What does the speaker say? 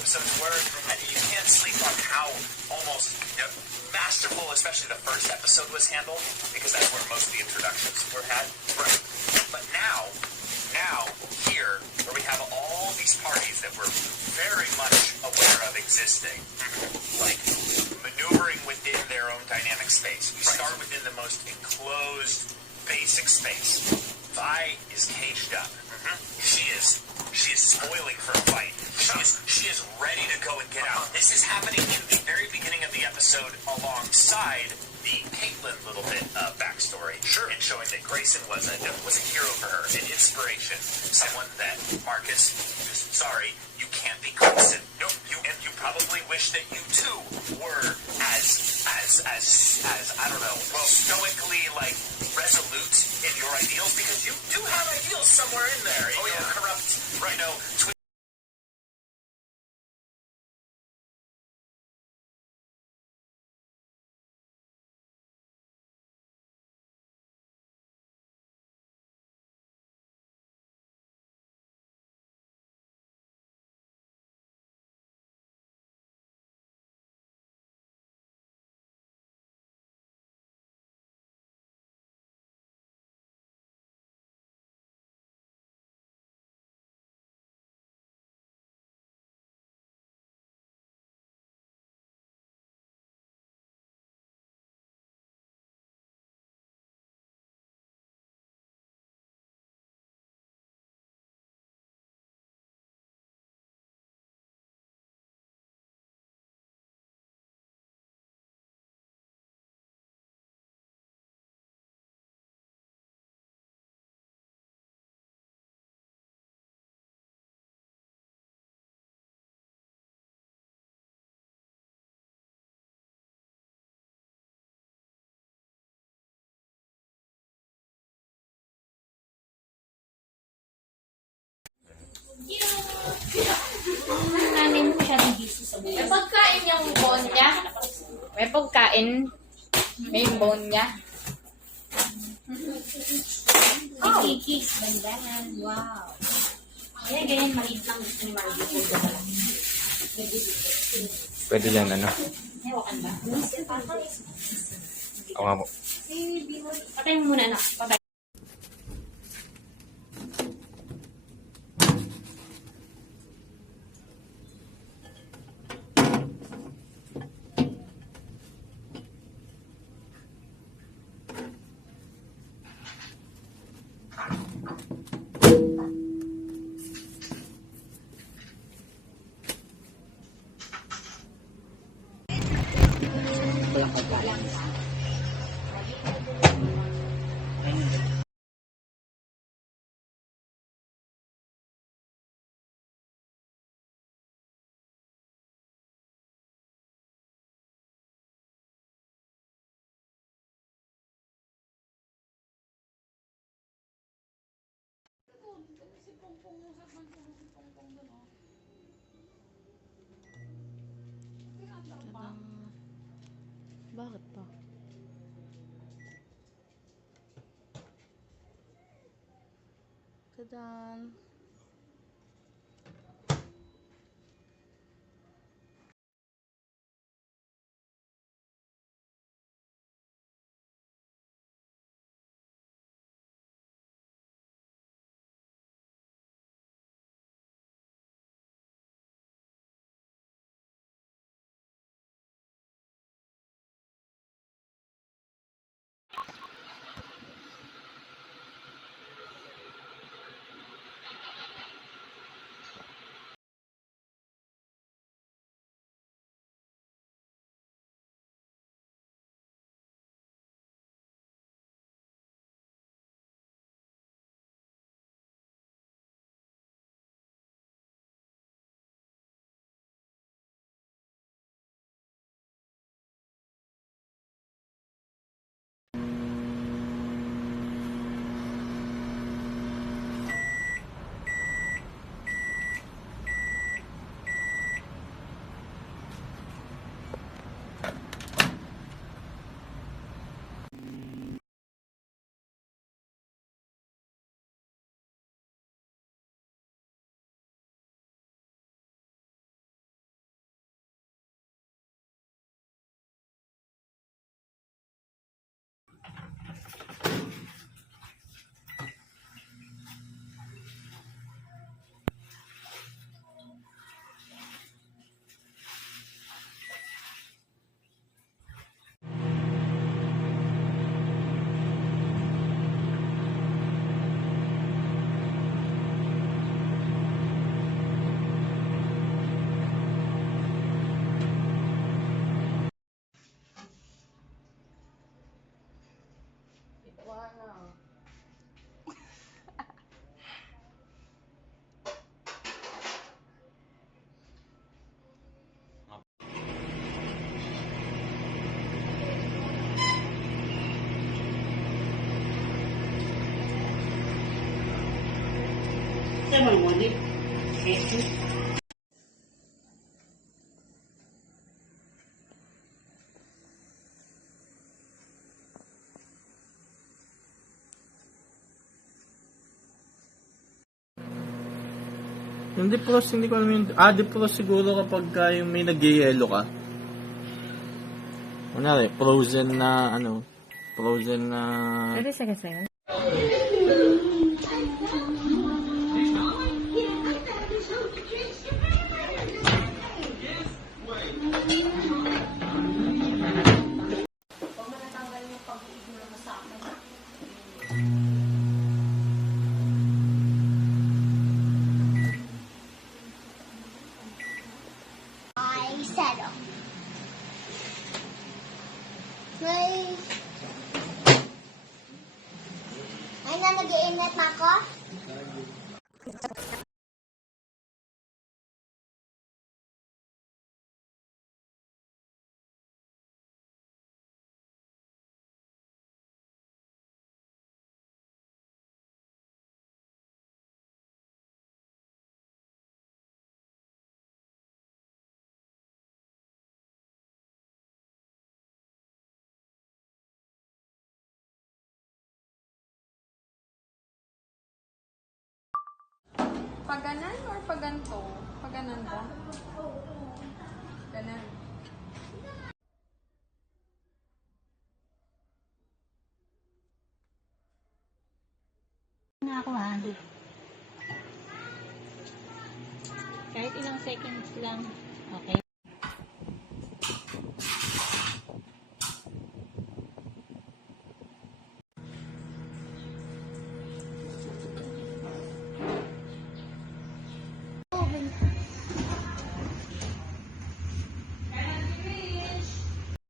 episodes were, and you can't sleep on how almost masterful, especially the first episode was handled, because that's where most of the introductions were had. Right. But now, here, where we have all these parties that we're very much aware of existing, like maneuvering within their own dynamic space. You start within the most enclosed, basic space. Vi is caged up. She is spoiling for a fight. She is ready to go and get out. This is happening in the very beginning of the episode alongside the Caitlin little bit of backstory. Sure. And showing that Grayson was a hero for her, an inspiration, someone that Marcus, sorry, you can't be Grayson. Nope. You probably wish that you too were as I don't know, well, stoically like resolute in your ideals, because you do have ideals somewhere in there. Oh yeah, corrupt, right? You know. Nanay mo siya busy sa buhay. May pagkain yung bone niya. May pagkain. May bone niya. Oh. Kikis, bandanan. Wow. Kaya ganyan maliit lang gusto ni Margie. Pwede yan, ano? Ewakan ba? Ako nga po. Patay mo muna, anak. Patay. Bakit pa? Tadan. Yung defrost, hindi ko alam yung... defrost siguro kapag yung may nag-yelo ka. Kunyari, frozen na, frozen na... 30 seconds na yun. I settle. May... Ay na, nag-iinit na ako? Paganan or paganto? Paganan ba? Ganan. Na ako ha. Kahit ilang seconds lang. Okay.